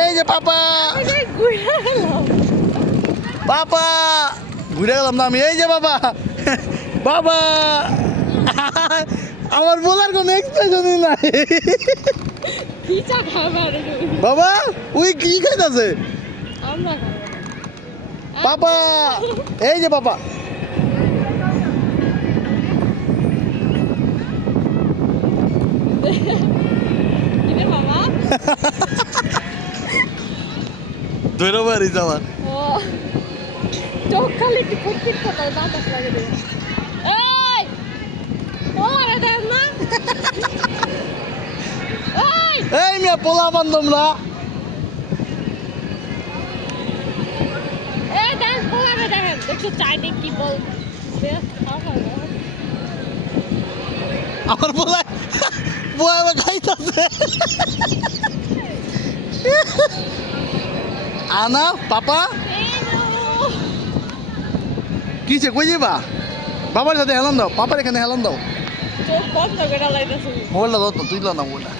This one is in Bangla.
এই যে পাপা পাপা ঘুরে গেলাম না আমি। এই যে বাবা বাবা আমার বলার কোনো এক্সপ্রেশনই নাই। বাবা ওই কি খাইতেছে পাপা? এই যে পাপা ধরে বাড়ি যাওয়ার চোখ খালি টিকুট কথা বাতাস লাগে রে। এই ওরে দেন না। এই মিয়া পোলা বান্ধবরা এই দেন পোলারে দেখেন একটু চাইনিজ কি বল আমার পোলা বয়া খাইতেছে। আনা পাপা কিছে কই যাবা? বাবার সাথে হেলান দাও, পাপার এখানে হেলান দাও। চোখ বন্ধ করে লাইতেছে। মোবাইলটা দাও তো, তুই লো না মোবাইলটা।